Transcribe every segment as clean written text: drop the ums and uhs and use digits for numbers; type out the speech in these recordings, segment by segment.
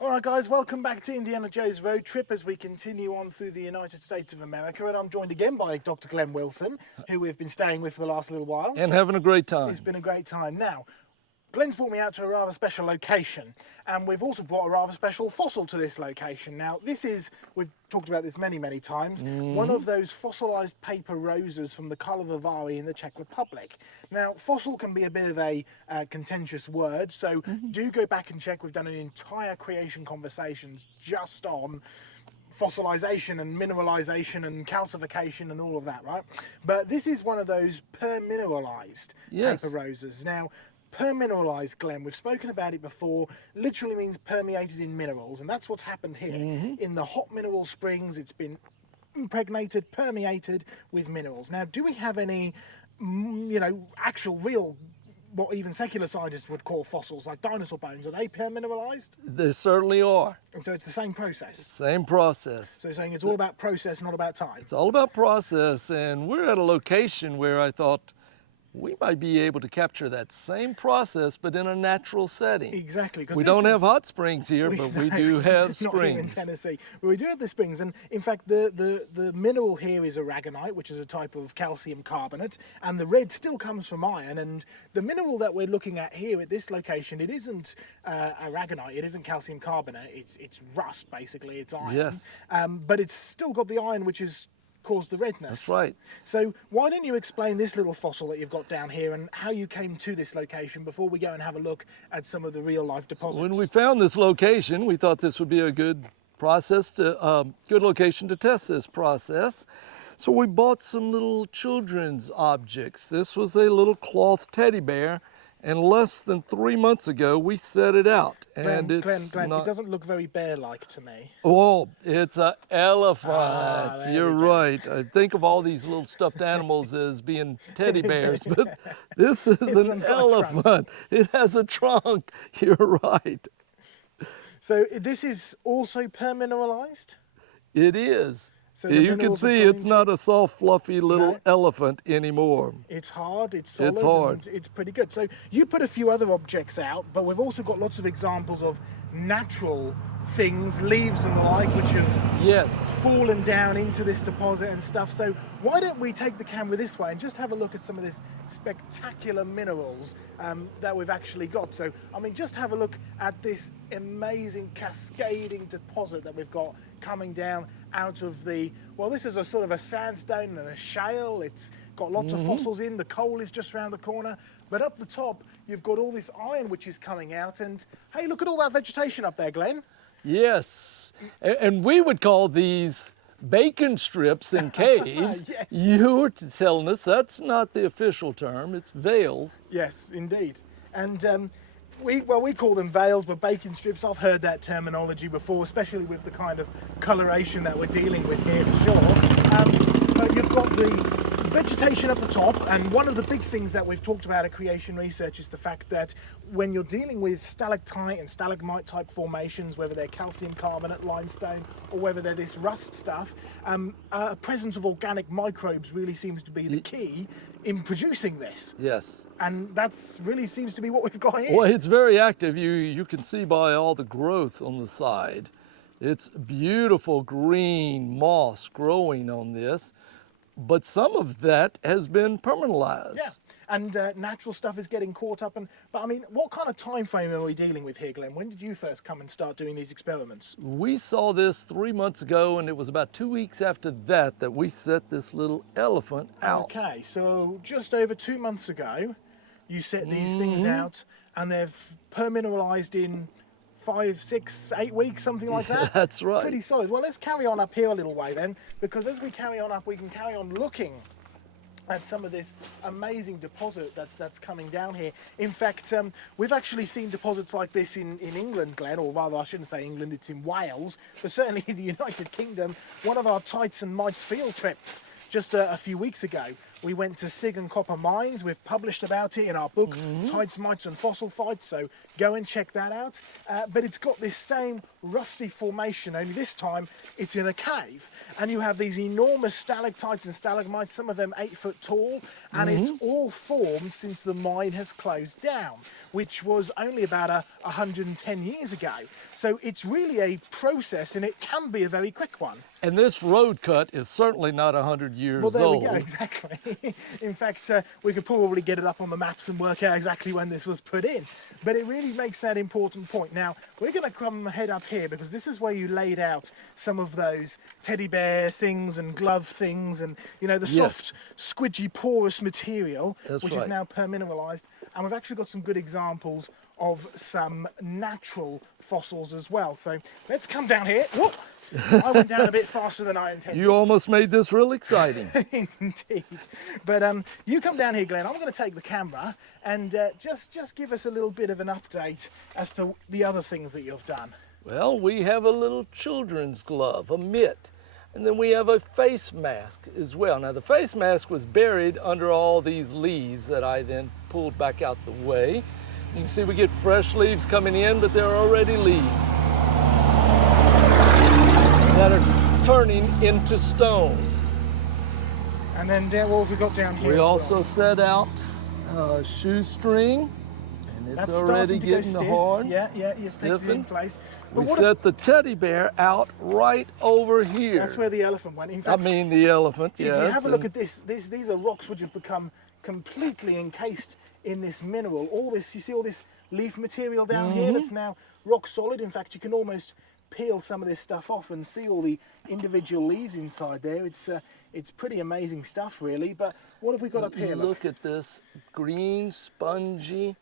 All right, guys, welcome back to Indiana Joe's Road Trip as we continue on through the United States of America. And I'm joined again by Dr. Glenn Wilson, who we've been staying with for the last little while. And having a great time. It's been a great time. Now, Glenn's brought me out to a rather special location, and we've also brought a rather special fossil to this location. Now, this is, we've talked about this many, many times, one of those fossilized paper roses from the Karlovy Vary in the Czech Republic. Now, fossil can be a bit of a contentious word, so do go back and check. We've done an entire creation conversations just on fossilization and mineralization and calcification and all of that, right? But this is one of those permineralized paper roses. Now, permineralized, Glenn, we've spoken about it before, literally means permeated in minerals, and that's what's happened here. In the hot mineral springs, it's been impregnated, permeated with minerals. Now, do we have any, actual real, what even secular scientists would call fossils, like dinosaur bones? Are they permineralized? They certainly are. And so it's the same process? Same process. So you're saying it's all about process, not about time? It's all about process, and we're at a location where I thought we might be able to capture that same process, but in a natural setting. Exactly. We don't have hot springs here, but we do have springs. Not here in Tennessee. But we do have the springs, and in fact, the mineral here is aragonite, which is a type of calcium carbonate, and the red still comes from iron. And the mineral that we're looking at here at this location, it isn't aragonite, it isn't calcium carbonate. It's rust, basically. It's iron. Yes. But it's still got the iron, which is caused the redness. That's right. So why don't you explain this little fossil that you've got down here and how you came to this location before we go and have a look at some of the real life deposits? So when we found this location, we thought this would be a good good location to test this process. So we bought some little children's objects. This was a little cloth teddy bear, and less than 3 months ago, we set it out. Glenn, it doesn't look very bear-like to me. Oh, it's an elephant. You're right. I think of all these little stuffed animals as being teddy bears, but this is an elephant. It has a trunk. You're right. So this is also permineralized? It is. So you can see it's not a soft, fluffy little elephant anymore. It's hard, it's solid, it's hard. And it's pretty good. So you put a few other objects out, but we've also got lots of examples of natural things, leaves and the like, which have fallen down into this deposit and stuff. So why don't we take the camera this way and just have a look at some of this spectacular minerals that we've actually got. So, I mean, just have a look at this amazing cascading deposit that we've got coming down out of the, well, this is a sort of a sandstone and a shale. It's got lots of fossils in. The coal is just around the corner. But up the top, you've got all this iron which is coming out. And hey, look at all that vegetation up there, Glenn. Yes, and we would call these bacon strips in caves. Yes. You were telling us that's not the official term, it's veils. Yes, indeed. And we call them veils, but bacon strips, I've heard that terminology before, especially with the kind of coloration that we're dealing with here for sure. But you've got the vegetation at the top, and one of the big things that we've talked about at creation research is the fact that when you're dealing with stalactite and stalagmite type formations, whether they're calcium carbonate, limestone, or whether they're this rust stuff, a presence of organic microbes really seems to be the key in producing this. Yes. And that really seems to be what we've got here. Well, it's very active. You can see by all the growth on the side. It's beautiful green moss growing on this. But some of that has been permanentized. Yeah, and natural stuff is getting caught up. But I mean, what kind of time frame are we dealing with here, Glenn? When did you first come and start doing these experiments? We saw this 3 months ago, and it was about 2 weeks after that that we set this little elephant out. Okay, so just over 2 months ago, you set these things out, and they've permineralized in 5, 6, 8 weeks, something like that. That's right. Pretty solid. Well, let's carry on up here a little way then, because as we carry on up, we can carry on looking at some of this amazing deposit that's coming down here. In fact, we've actually seen deposits like this in England, Glenn, or rather I shouldn't say England, it's in Wales, but certainly in the United Kingdom. One of our Tites and Mites field trips just a few weeks ago, We went to Sig and Copper mines. We've published about it in our book, Tides, Mites and Fossil Fights, so go and check that out. But it's got this same rusty formation, only this time it's in a cave. And you have these enormous stalactites and stalagmites, some of them 8 foot tall, and it's all formed since the mine has closed down, which was only about 110 years ago. So it's really a process, and it can be a very quick one. And this road cut is certainly not 100 years Well, there old. we go, exactly. In fact, we could probably get it up on the maps and work out exactly when this was put in. But it really makes that important point. Now, we're going to come head up here because this is where you laid out some of those teddy bear things and glove things and, you know, the soft, squidgy, porous material, which is now permineralized. And we've actually got some good examples of some natural fossils as well. So let's come down here. Whoop! I went down a bit faster than I intended. You almost made this real exciting. Indeed. But you come down here, Glenn. I'm going to take the camera and just give us a little bit of an update as to the other things that you've done. Well, we have a little children's glove, a mitt, and then we have a face mask as well. Now, the face mask was buried under all these leaves that I then pulled back out the way. You can see we get fresh leaves coming in, but there are already leaves that are turning into stone. And then what have we got down here? We as also well? set out shoestring, and it's That's already starting to go getting stiff. hard. Yeah, you've picked it in place. But We set the teddy bear out right over here. That's where the elephant went. In I fact, mean the elephant, if yes. you have a look at this, these are rocks which have become completely encased in this mineral. All this, you see all this leaf material down here that's now rock solid. In fact, you can almost peel some of this stuff off and see all the individual leaves inside there. It's pretty amazing stuff, really. But what have we got up here? Look at this green, spongy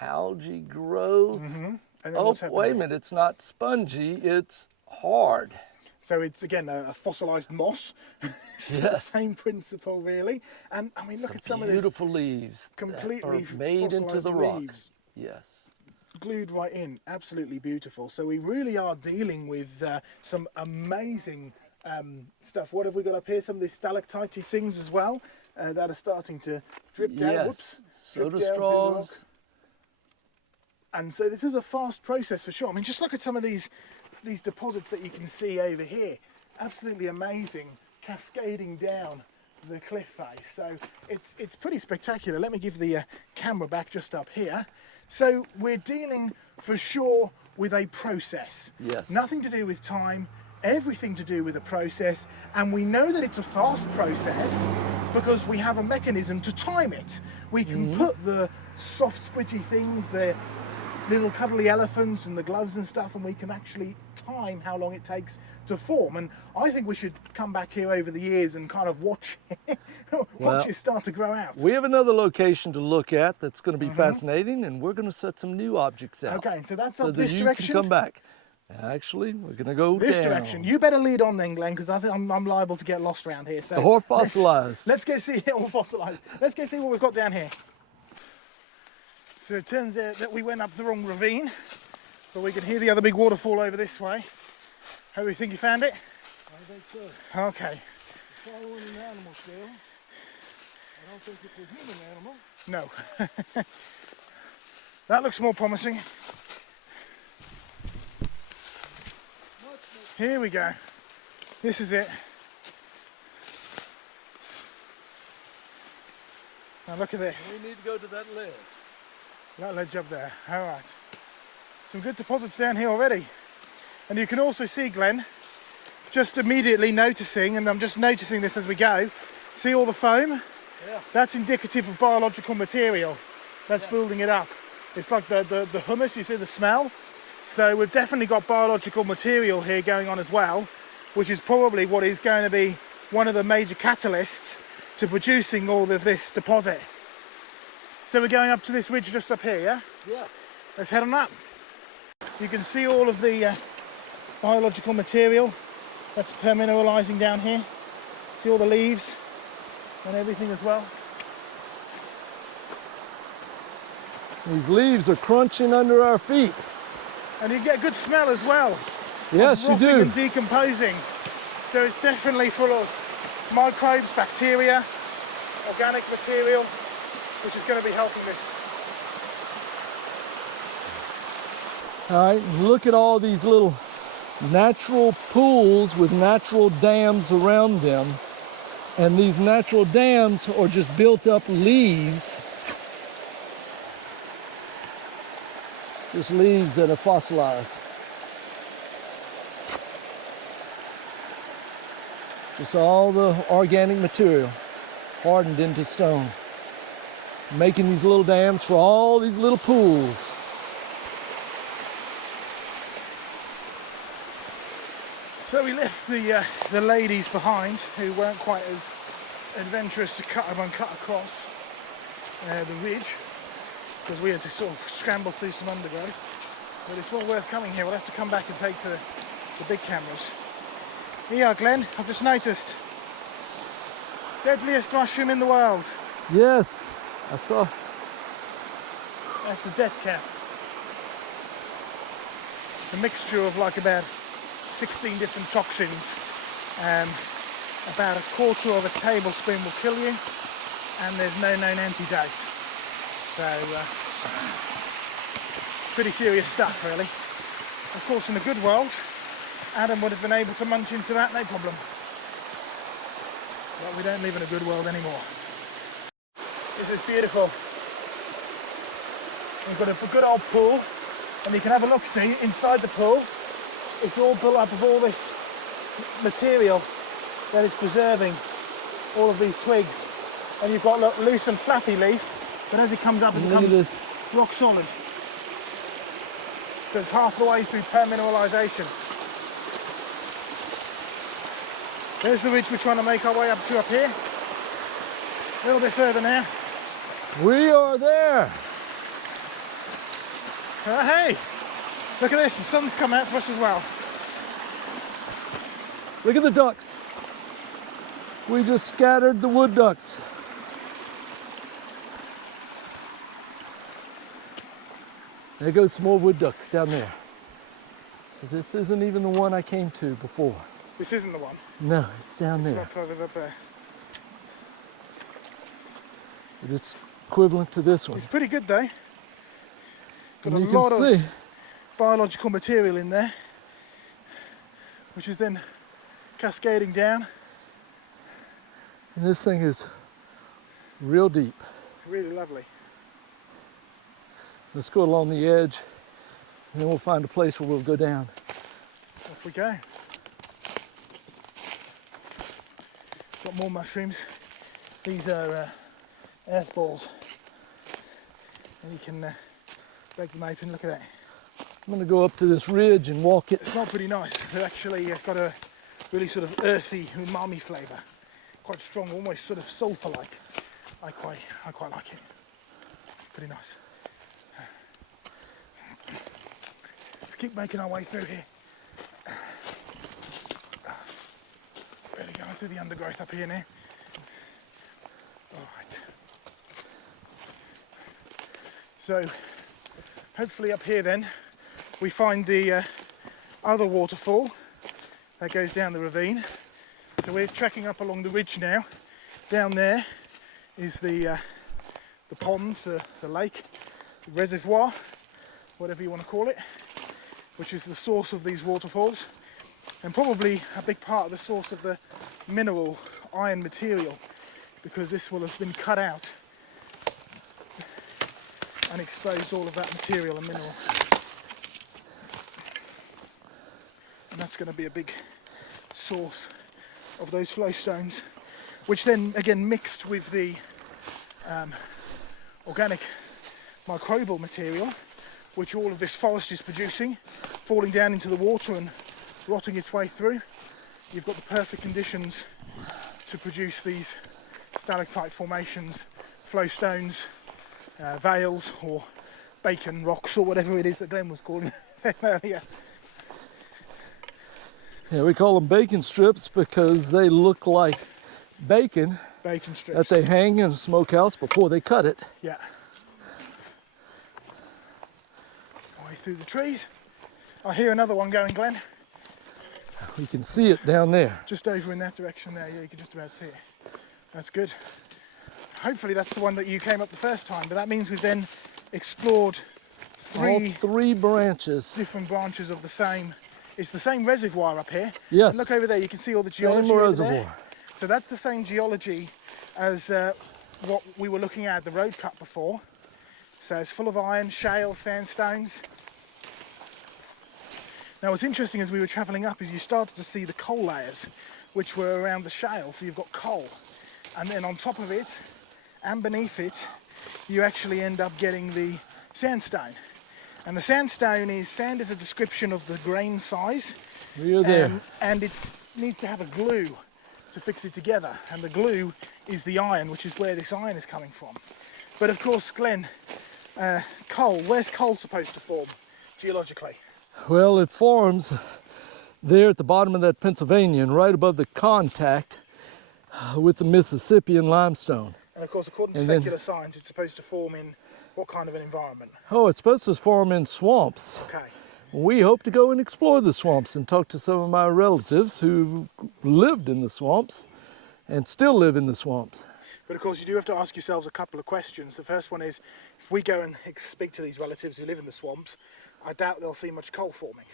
algae growth. And then Oh, what's happening wait a here? minute, it's not spongy, it's hard. So it's again a fossilized moss. It's the Yes. same principle, really. And I mean, look at some of this Beautiful leaves that completely are made into fossilized the rock. leaves. Yes. Glued right in, absolutely beautiful. So we really are dealing with some amazing stuff. What have we got up here? Some of these stalactite things as well that are starting to drip down. Yes. Whoops, Soda drip down through the rock. straws. And so this is a fast process for sure. I mean, just look at some of these deposits that you can see over here. Absolutely amazing, cascading down the cliff face. So it's pretty spectacular. Let me give the camera back just up here. So we're dealing for sure with a process. Yes. Nothing to do with time, everything to do with a process. And we know that it's a fast process because we have a mechanism to time it. We can put the soft squidgy things, the little cuddly elephants and the gloves and stuff, and we can actually time how long it takes to form. And I think we should come back here over the years and kind of watch it start to grow out. We have another location to look at that's going to be fascinating, and we're going to set some new objects out. Okay, so that's so up that this you direction. can come back. Actually, we're going to go This down. direction. You better lead on then, Glenn, because I think I'm liable to get lost around here. So The whole fossilized. Let's go see it all fossilized. Let's go see what we've got down here. So it turns out that we went up the wrong ravine, but we could hear the other big waterfall over this way. How do you think you found it? I think so. Okay. Following an animal trail. I don't think it's a human animal. No. That looks more promising. Here we go. This is it. Now look at this. We need to go to that ledge. That ledge up there. All right. Some good deposits down here already. And you can also see, Glenn, just immediately noticing, and I'm just noticing this as we go, see all the foam? Yeah. That's indicative of biological material that's building it up. It's like the hummus, you see the smell? So we've definitely got biological material here going on as well, which is probably what is going to be one of the major catalysts to producing all of this deposit. So we're going up to this ridge just up here, yeah? Yes. Let's head on up. You can see all of the biological material that's permineralizing down here. See all the leaves and everything as well. These leaves are crunching under our feet. And you get a good smell as well. Yes, you rotting do. and decomposing. So it's definitely full of microbes, bacteria, organic material, which is going to be helping this. All right, look at all these little natural pools with natural dams around them. And these natural dams are just built up leaves. Just leaves that are fossilized. Just all the organic material hardened into stone. Making these little dams for all these little pools. So we left the ladies behind who weren't quite as adventurous to cut across the ridge, because we had to sort of scramble through some undergrowth. But it's well worth coming here. We'll have to come back and take the big cameras. Here, Glenn, I've just noticed. Deadliest mushroom in the world. Yes, I saw. That's the death cap. It's a mixture of like about 16 different toxins. About a quarter of a tablespoon will kill you, and there's no known antidote. So, pretty serious stuff, really. Of course, in a good world, Adam would have been able to munch into that, no problem. But we don't live in a good world anymore. This is beautiful. We've got a good old pool, and you can have a look, see, inside the pool, it's all built up of all this material that is preserving all of these twigs. And you've got loose and flappy leaf, but as it comes up, it becomes rock solid. So it's half the way through permineralization. There's the ridge we're trying to make our way up to up here. A little bit further now. We are there. Oh, hey, look at this, the sun's come out for us as well. Look at the ducks. We just scattered the wood ducks. There goes some more wood ducks down there. So this isn't even the one I came to before. This isn't the one? No, it's down there. It's further up there. But it's equivalent to this one. It's pretty good though. Got And a you lot can of see biological material in there, which is then cascading down. and this thing is real deep. Really lovely. Let's go along the edge, and then we'll find a place where we'll go down. Off we go. Got more mushrooms. These are earth balls, and you can break them open. Look at that. I'm going to go up to this ridge and walk it. It smells pretty nice. They've actually got a really sort of earthy umami flavour, quite strong, almost sort of sulphur-like. I quite like it. Pretty nice. Let's keep making our way through here. Really going through the undergrowth up here now. All right. So, hopefully up here then, we find the other waterfall that goes down the ravine. So we're trekking up along the ridge now. Down there is the pond, the lake, the reservoir, whatever you want to call it, which is the source of these waterfalls, and probably a big part of the source of the mineral iron material, because this will have been cut out and exposed all of that material and mineral. And that's going to be a big source of those flow stones, which then again mixed with the organic microbial material, which all of this forest is producing, falling down into the water and rotting its way through. You've got the perfect conditions to produce these stalactite formations, flow stones, veils, or bacon rocks, or whatever it is that Glenn was calling them earlier. Yeah, we call them bacon strips because they look like bacon Strips that they hang in a smokehouse before they cut it. Yeah. Way through the trees. I hear another one going, Glenn. We can see it down there. Just over in that direction there. Yeah, you can just about see it. That's good. hopefully that's the one that you came up the first time, but that means we've then explored All three three branches. different branches of the same. It's the same reservoir up here. Yes. And look over there, you can see all the Same geology over there. reservoir. So that's the same geology as what we were looking at the Roadcut before. So it's full of iron, shale, sandstones. Now what's interesting as we were travelling up is you started to see the coal layers which were around the shale. So you've got coal, and then on top of it and beneath it you actually end up getting the sandstone. And the sandstone is, sand is a description of the grain size. We're there. And it needs to have a glue to fix it together. And the glue is the iron, which is where this iron is coming from. But of course, Glenn, coal, where's coal supposed to form geologically? Well, it forms there at the bottom of that Pennsylvanian, right above the contact with the Mississippian limestone. And of course, according to And then- secular science, it's supposed to form in what kind of an environment? Oh, it's supposed to form in swamps. Okay. We hope to go and explore the swamps and talk to some of my relatives who lived in the swamps and still live in the swamps. But of course, you do have to ask yourselves a couple of questions. The first one is, if we go and speak to these relatives who live in the swamps, I doubt they'll see much coal forming.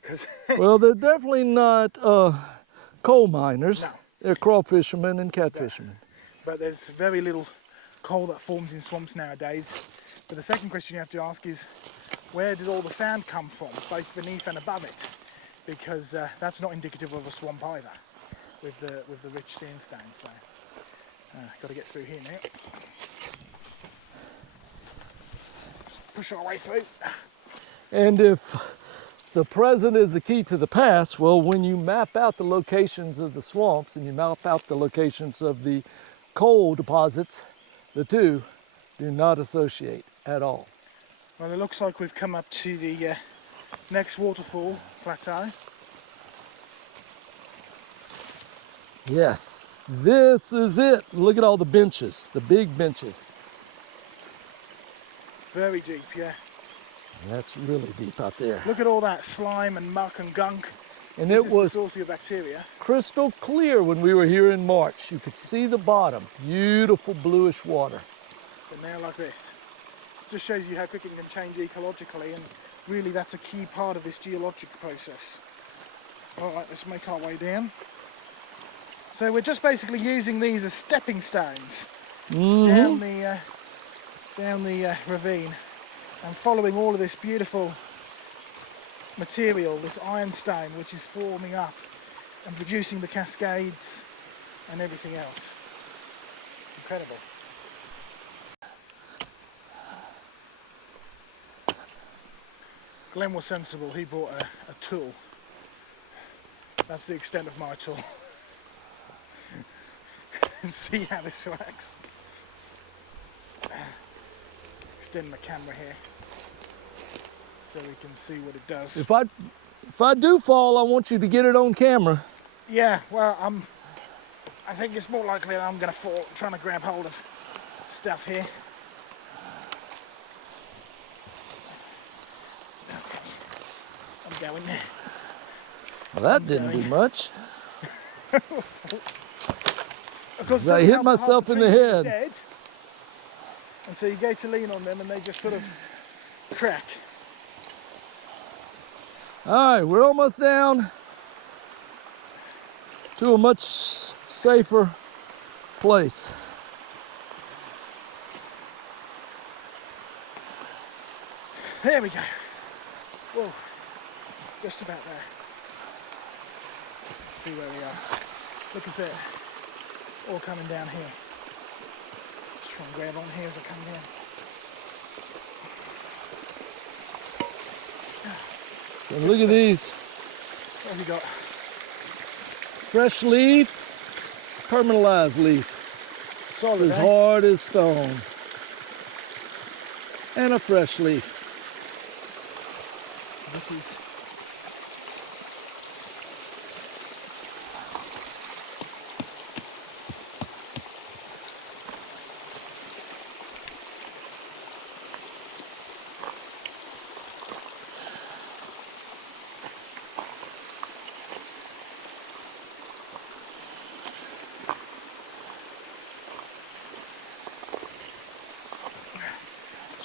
Because Well, they're definitely not coal miners. No. They're craw fishermen and cat fishermen. but there's very little coal that forms in swamps nowadays. But the second question you have to ask is, where did all the sand come from, both beneath and above it? Because that's not indicative of a swamp either, with the rich sandstone. So, got to get through here now. Just push our way through. And if the present is the key to the past, well, when you map out the locations of the swamps and you map out the locations of the coal deposits, the two do not associate at all. Well, it looks like we've come up to the next waterfall plateau. Yes, this is it. Look at all the benches, the big benches. Very deep, yeah. That's really deep out there. Look at all that slime and muck and gunk. And This it is the was source of your bacteria. crystal clear when we were here in March. You could see the bottom, beautiful bluish water. But now like this. This just shows you how quick it can change ecologically, and really that's a key part of this geologic process. Alright, let's make our way down. So we're just basically using these as stepping stones down the ravine, and following all of this beautiful material, this ironstone, which is forming up and producing the cascades and everything else. Incredible. Glenn was sensible, he brought a tool. That's the extent of my tool. And see how this works. Extend my camera here so we can see what it does. If I do fall, I want you to get it on camera. Yeah, well, I think it's more likely that I'm going to fall. I'm trying to grab hold of stuff here. I'm going. Well, that didn't do much. Of course, I it doesn't hit help myself half in the the trees are head. dead. And so you go to lean on them and they just sort of crack. All right, we're almost down to a much safer place. There we go. Whoa, just about there. Let's see where we are. Look at that, all coming down here. Just try and grab on here as I come down. So look at these. What have you got? Fresh leaf, permanentized leaf. Solid, It's as eh? hard as stone. And a fresh leaf. This is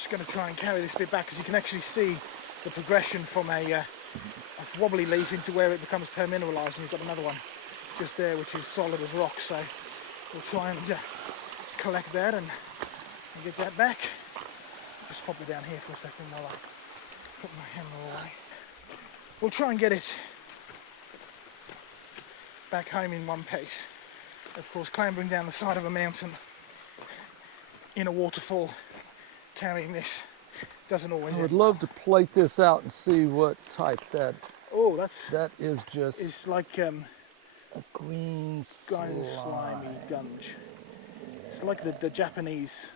just going to try and carry this bit back because you can actually see the progression from a wobbly leaf into where it becomes permineralised, and you've got another one just there which is solid as rock. So we'll try and collect that and get that back. Just pop it down here for a second while I put my hammer away. We'll try and get it back home in one piece. Of course, clambering down the side of a mountain in a waterfall, carrying this doesn't always I would end love well. to plate this out and see what type that. Oh, That is just it's like a green slimy slime. gunge. It's like the Japanese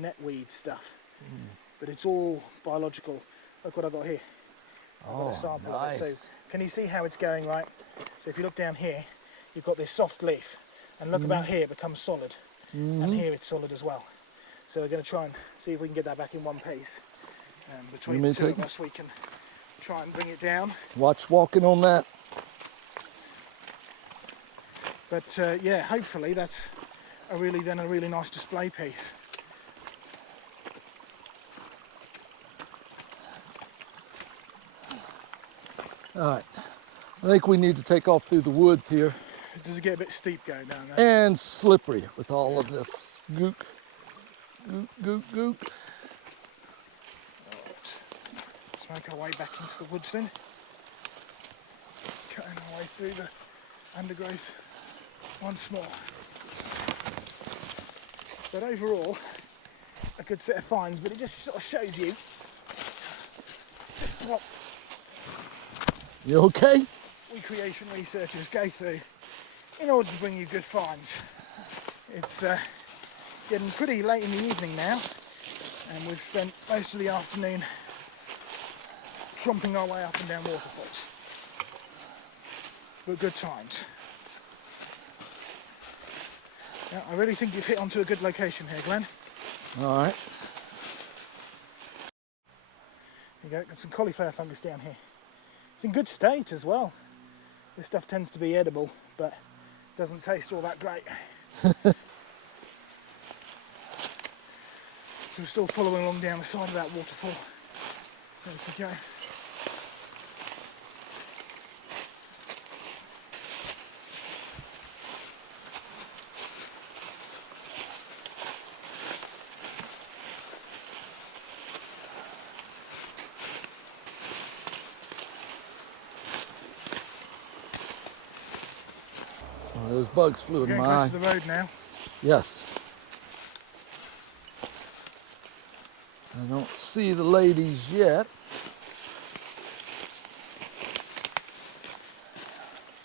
netweed stuff, but it's all biological. Look what I've got here. I've got a sample nice. of it. So can you see how it's going, right? So if you look down here, you've got this soft leaf, and look about here, it becomes solid, and here it's solid as well. So we're going to try and see if we can get that back in one piece. And between the two of us, we can try and bring it down. Watch walking on that. But yeah, hopefully that's a really nice display piece. All right, I think we need to take off through the woods here. Does it get a bit steep going down there? And slippery with all of this gook. Gook. Let's make our way back into the woods then. Cutting our way through the undergrowth once more. But overall, a good set of finds, but it just sort of shows you just what You okay? we creation researchers go through in order to bring you good finds. It's getting pretty late in the evening now, and we've spent most of the afternoon tromping our way up and down waterfalls. But good times. Yeah, I really think you've hit onto a good location here, Glenn. All right. There you go, got some cauliflower fungus down here. It's in good state as well. This stuff tends to be edible, but doesn't taste all that great. So we're still following along down the side of that waterfall. There we go. Oh, those bugs flew in Getting my close eye. to the road now. Yes. I don't see the ladies yet.